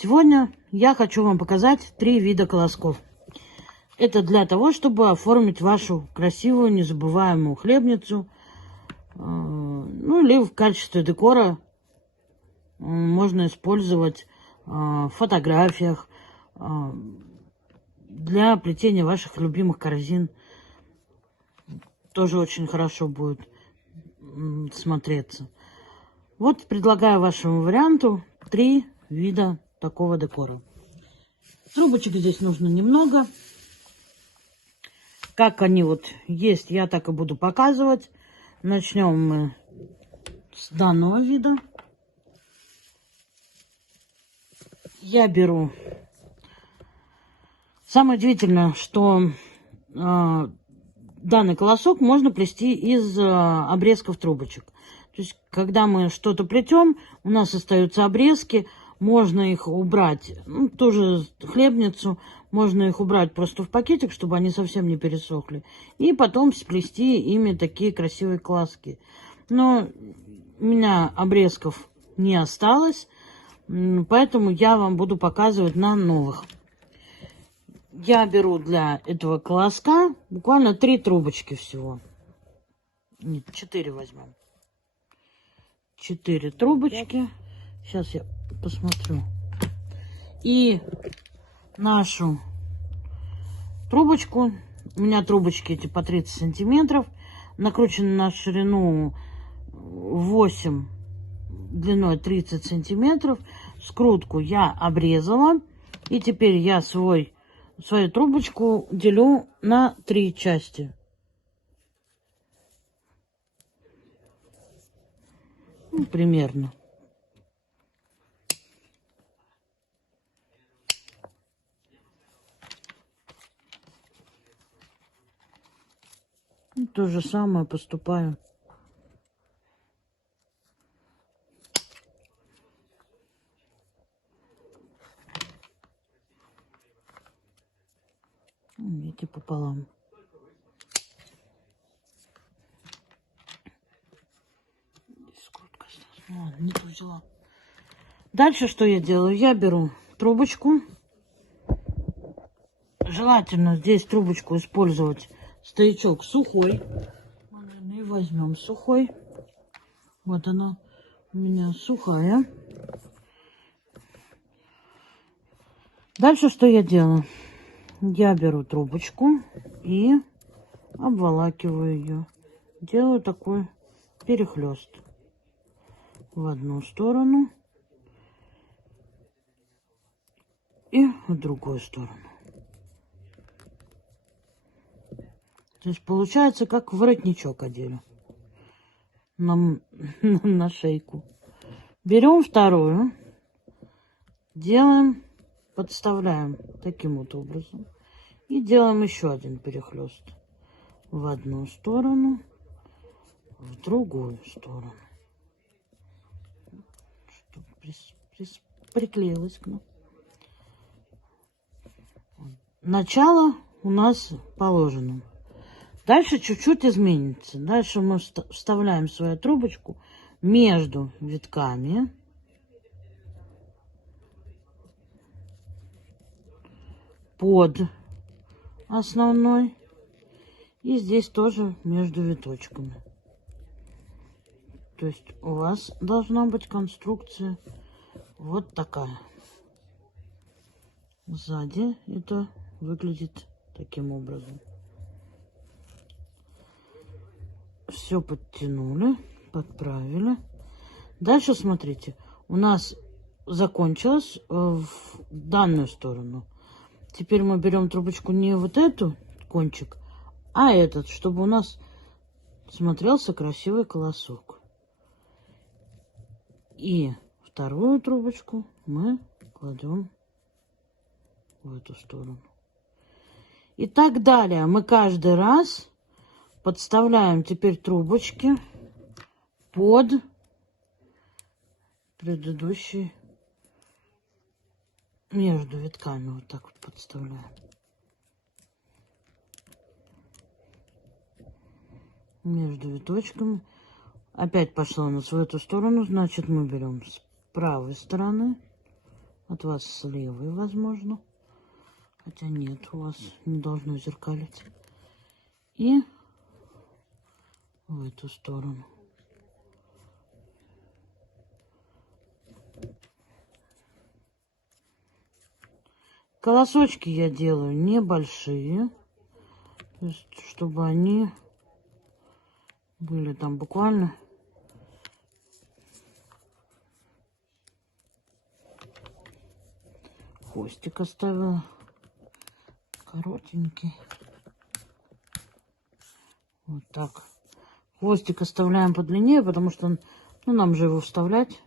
Сегодня я хочу вам показать 3 вида колосков. Это для того, чтобы оформить вашу красивую, незабываемую хлебницу. Ну, или в качестве декора можно использовать в фотографиях, для плетения ваших любимых корзин. Тоже очень хорошо будет смотреться. Вот предлагаю вашему варианту 3 вида такого декора. Трубочек здесь нужно немного. Как они вот есть, я так и буду показывать. Начнем мы с данного вида. Я беру... Самое удивительное, что данный колосок можно плести из обрезков трубочек. То есть, когда мы что-то плетем, у нас остаются обрезки, можно их убрать, ну, тоже хлебницу, можно их убрать просто в пакетик, чтобы они совсем не пересохли, и потом сплести ими такие красивые колоски. Но у меня обрезков не осталось, поэтому я вам буду показывать на новых. Я беру для этого колоска буквально 3 трубочки всего. Нет, 4 возьмем. 4 трубочки. Сейчас я посмотрю. И нашу трубочку. У меня трубочки эти по 30 сантиметров. Накручены на ширину 8, длиной 30 сантиметров. Скрутку я обрезала. И теперь я свою трубочку делю на 3 части. Ну, примерно. И то же самое поступаю. Видите, пополам. Скрутка осталась. Ладно, не ту взяла. Дальше что я делаю? Я беру трубочку. Желательно здесь трубочку использовать стоячок сухой. И возьмем сухой. Вот она у меня сухая. Дальше что я делаю? Я беру трубочку и обволакиваю ее. Делаю такой перехлест в одну сторону и в другую сторону. То есть получается как воротничок одели на шейку. Берем вторую, делаем, подставляем таким вот образом и делаем еще один перехлест в одну сторону, в другую сторону, чтобы приклеилось к нам. Начало у нас положено. Дальше чуть-чуть изменится. Дальше мы вставляем свою трубочку между витками. Под основной. И здесь тоже между виточками. То есть у вас должна быть конструкция вот такая. Сзади это выглядит таким образом. Все подтянули, подправили. Дальше смотрите, у нас закончилось в данную сторону. Теперь мы берем трубочку не вот эту кончик, а этот, чтобы у нас смотрелся красивый колосок. И вторую трубочку мы кладем в эту сторону. И так далее. Мы каждый раз подставляем теперь трубочки под предыдущий, между витками вот так вот подставляем. Между виточками. Опять пошла у нас в эту сторону, значит мы берем с правой стороны От вас с левой, возможно. Хотя нет, у вас не должно зеркалить. И в эту сторону. Колосочки я делаю небольшие. То есть, чтобы они были там буквально хвостик оставила коротенький. Вот так. Хвостик оставляем подлиннее, потому что ну, нам же его вставлять.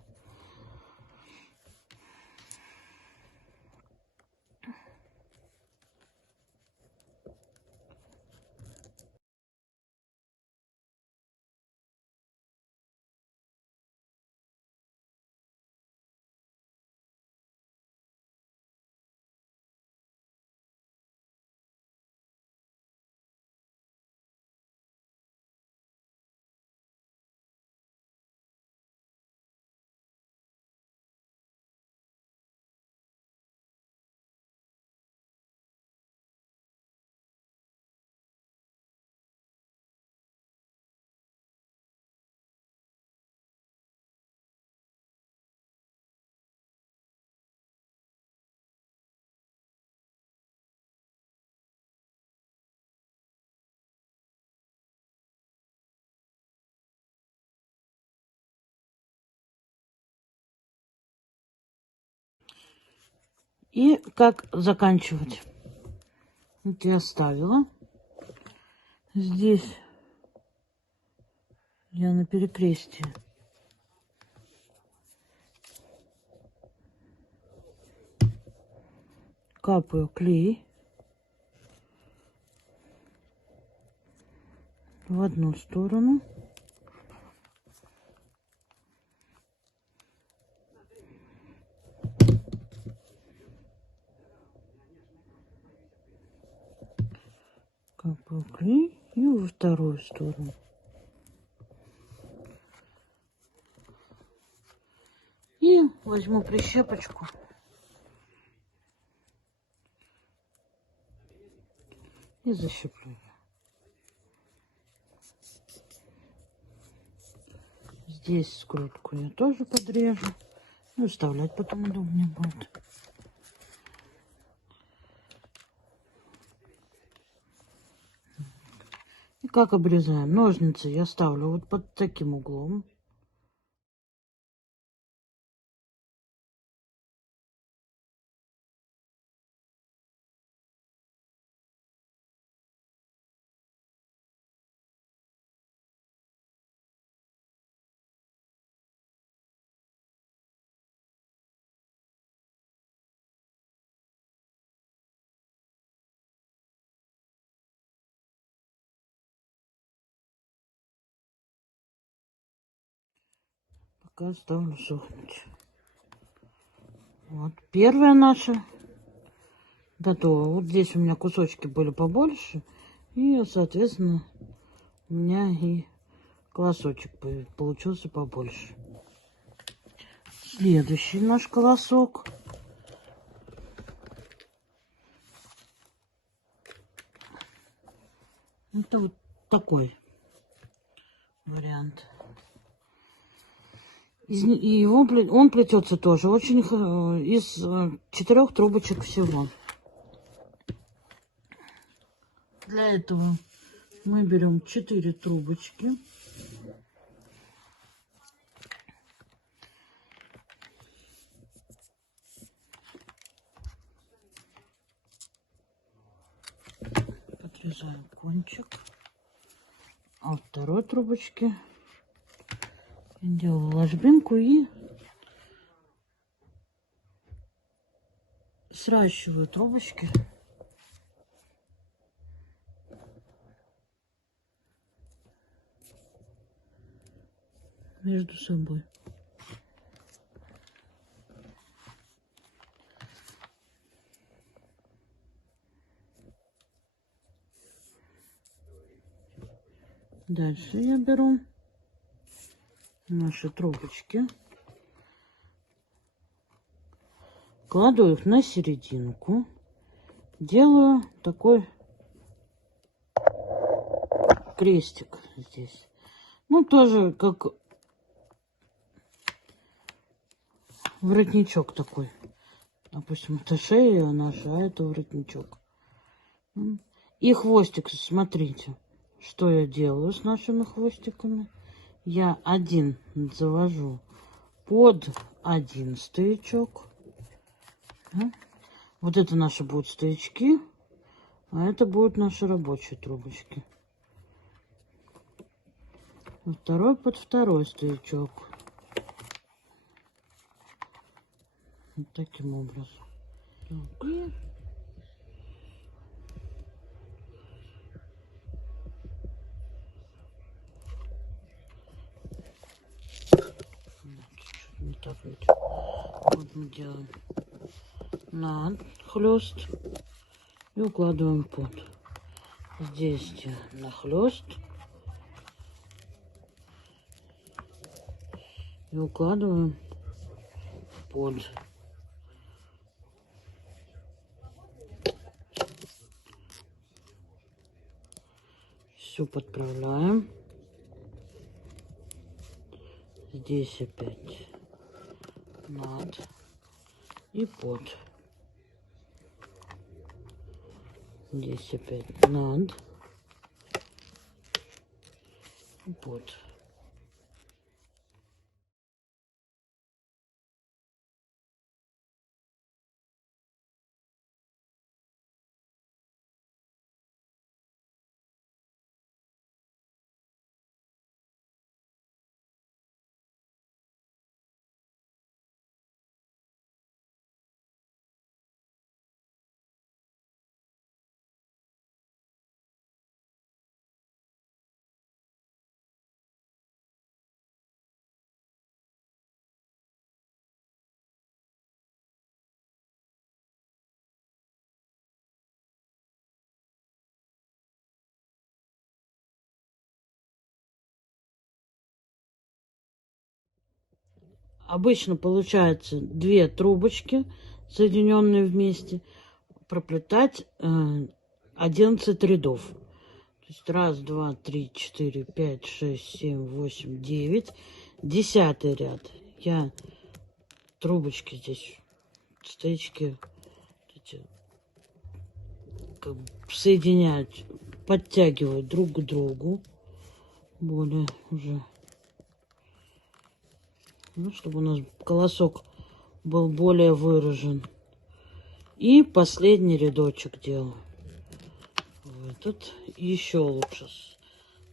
И как заканчивать? Вот я оставила. Здесь я на перекрестии капаю клей в одну сторону. Капаю клей и во вторую сторону. И возьму прищепочку. И защиплю. Здесь скрутку я тоже подрежу. Ну, вставлять потом удобнее будет. И как обрезаем? Ножницы я ставлю вот под таким углом. Пока ставлю сохнуть. Вот первая наша готова. Вот здесь у меня кусочки были побольше. И, соответственно, у меня и колосочек получился побольше. Следующий наш колосок. Это вот такой вариант. И он плетется тоже очень из 4 трубочек всего. Для этого мы берем 4 трубочки. Подрезаем кончик. А от второй трубочки я делаю ложбинку и сращиваю трубочки между собой. Дальше я беру наши трубочки, Кладу их на серединку. Делаю такой крестик здесь. Ну, тоже как воротничок такой. Допустим, это шея наша, а это воротничок. И хвостик, смотрите, что я делаю с нашими хвостиками. Я один завожу под один стоячок. Вот это наши будут стоячки, а это будут наши рабочие трубочки. Второй под второй стоячок. Вот таким образом. Так. И не так ведь. Вот мы делаем над хлест и укладываем под. Здесь нахлест и укладываем под. Все подправляем. Здесь опять над и под. Здесь опять над и под. Обычно получается 2 трубочки, соединенные вместе, проплетать 11 рядов. То есть 1, 2, 3, 4, 5, 6, 7, 8, 9. 10-й ряд. Я трубочки здесь, стоячки, эти, как бы соединять, подтягивать друг к другу. Более уже... Ну, чтобы у нас колосок был более выражен. И последний рядочек делаю. В этот. Еще лучше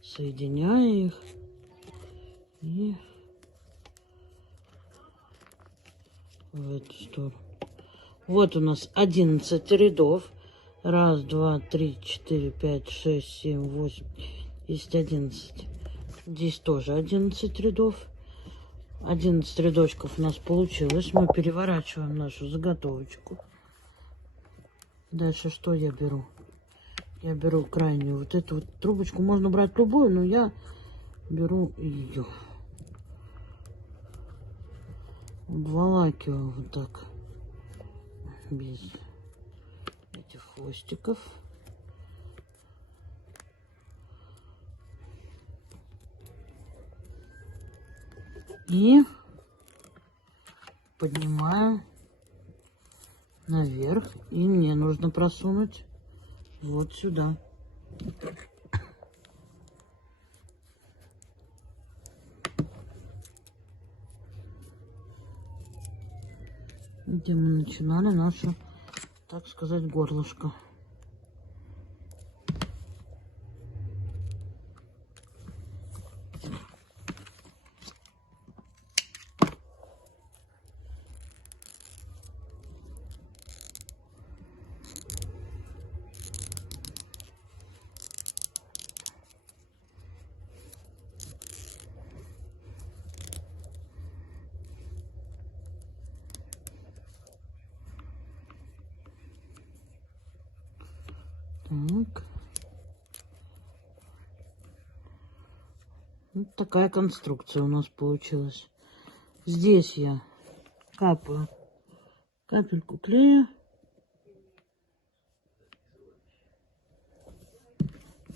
соединяю их. И в эту сторону. Вот у нас 11 рядов. 1, 2, 3, 4, 5, 6, 7, 8, 10, 11. Здесь тоже 11 рядов. 11 рядочков у нас получилось. Мы переворачиваем нашу заготовочку. Дальше что я беру? Я беру крайнюю вот эту вот трубочку. Можно брать любую, но я беру ее. Обволакиваю вот так. Без этих хвостиков. И поднимаю наверх. И мне нужно просунуть вот сюда. Где мы начинали наше, так сказать, горлышко. Так. Вот такая конструкция у нас получилась. Здесь я капаю капельку клея.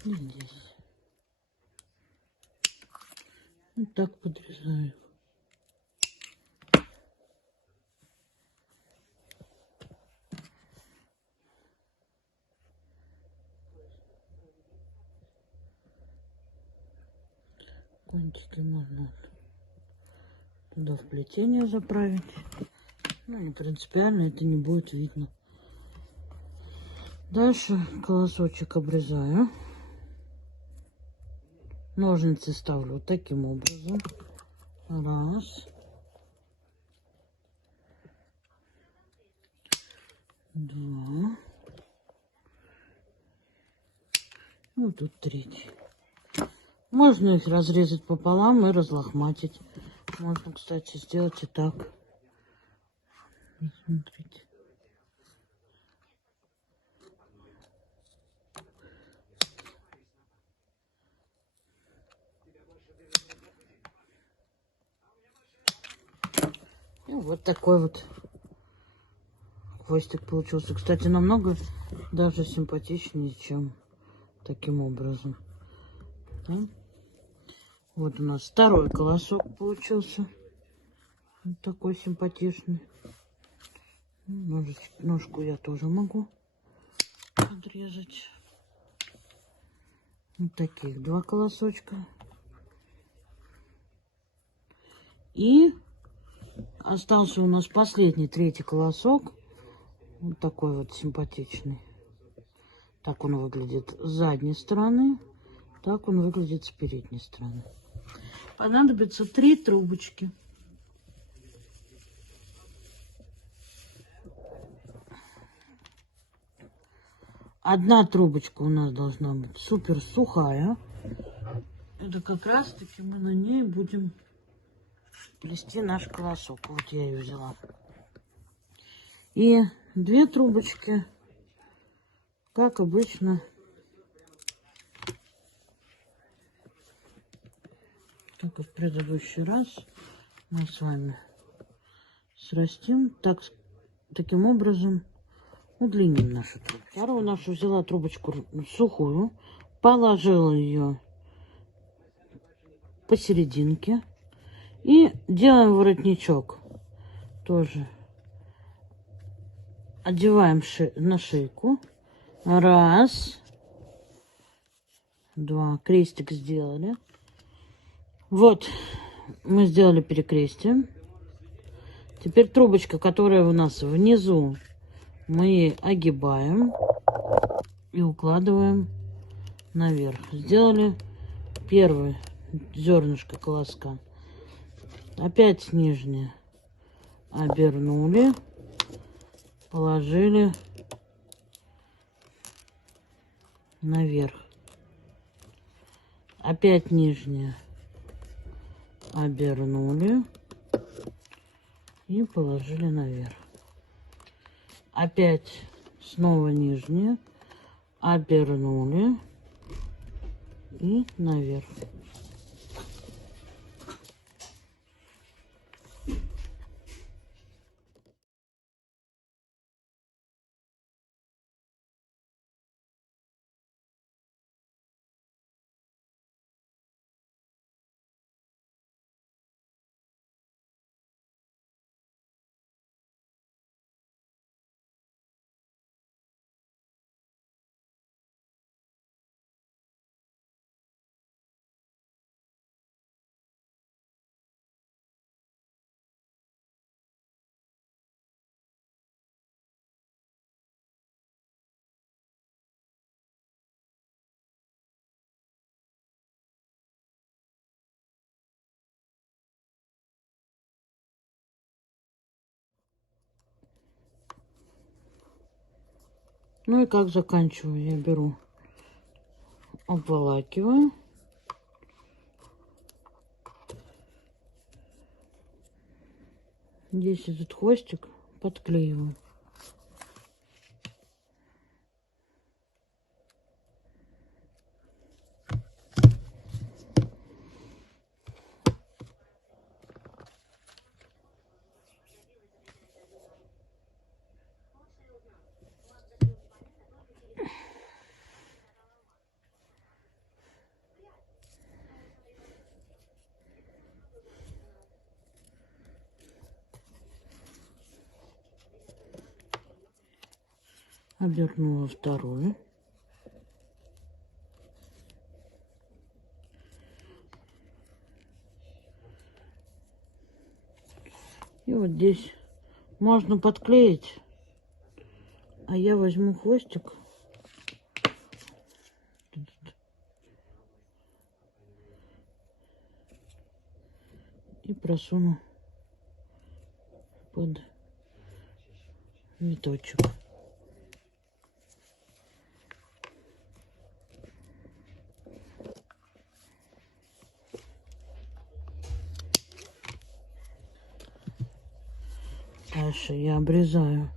И здесь. Вот так подрезаю. Кончики можно туда в плетение заправить. Ну, не принципиально, это не будет видно. Дальше колосочек обрезаю. Ножницы ставлю вот таким образом. Раз. Два. Вот тут третий. Можно их разрезать пополам и разлохматить. Можно, кстати, сделать и так. Смотрите. И вот такой вот хвостик получился. Кстати, намного даже симпатичнее, чем таким образом. Да? Вот у нас второй колосок получился. Вот такой симпатичный. Ножку я тоже могу подрезать. Вот таких два колосочка. И остался у нас последний, третий колосок. Вот такой вот симпатичный. Так он выглядит с задней стороны. Так он выглядит с передней стороны. Понадобится 3 трубочки. Одна трубочка у нас должна быть супер сухая. Это как раз таки мы на ней будем плести наш колосок. Вот я ее взяла. И 2 трубочки, как обычно, как и в предыдущий раз, мы с вами срастим. Таким образом удлиним нашу трубку. Вторую нашу взяла трубочку сухую, положила ее посерединке и делаем воротничок. Тоже одеваем на шейку. Раз, два, крестик сделали. Вот мы сделали перекрестие. Теперь трубочка, которая у нас внизу, мы ее огибаем и укладываем наверх. Сделали первое зернышко колоска. Опять нижнее обернули, положили наверх. Опять нижнее обернули и положили наверх. Опять снова нижнее обернули и наверх. Ну и как заканчиваю, я беру, обволакиваю. Здесь этот хвостик подклеиваю. Обернула вторую. И вот здесь можно подклеить. А я возьму хвостик. И просуну под виточек. Дальше я обрезаю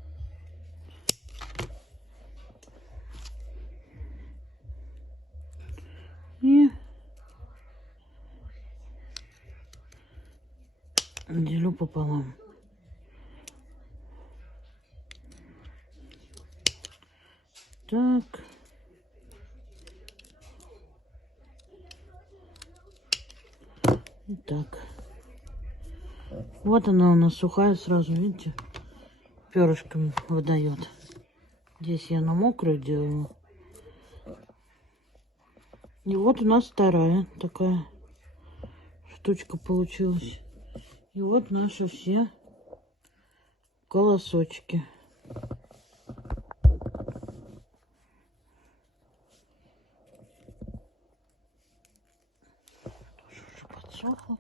и делю пополам. Так. И так. Вот она у нас сухая сразу, видите, перышком выдает. Здесь я на мокрую делаю. И вот у нас вторая такая штучка получилась. И вот наши все колосочки. Тоже уже подсохло.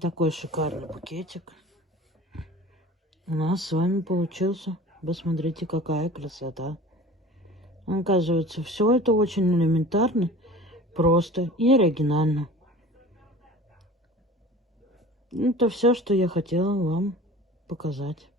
Такой шикарный букетик у нас с вами получился. Посмотрите, какая красота. Оказывается, все это очень элементарно, просто и оригинально. Это все, что я хотела вам показать.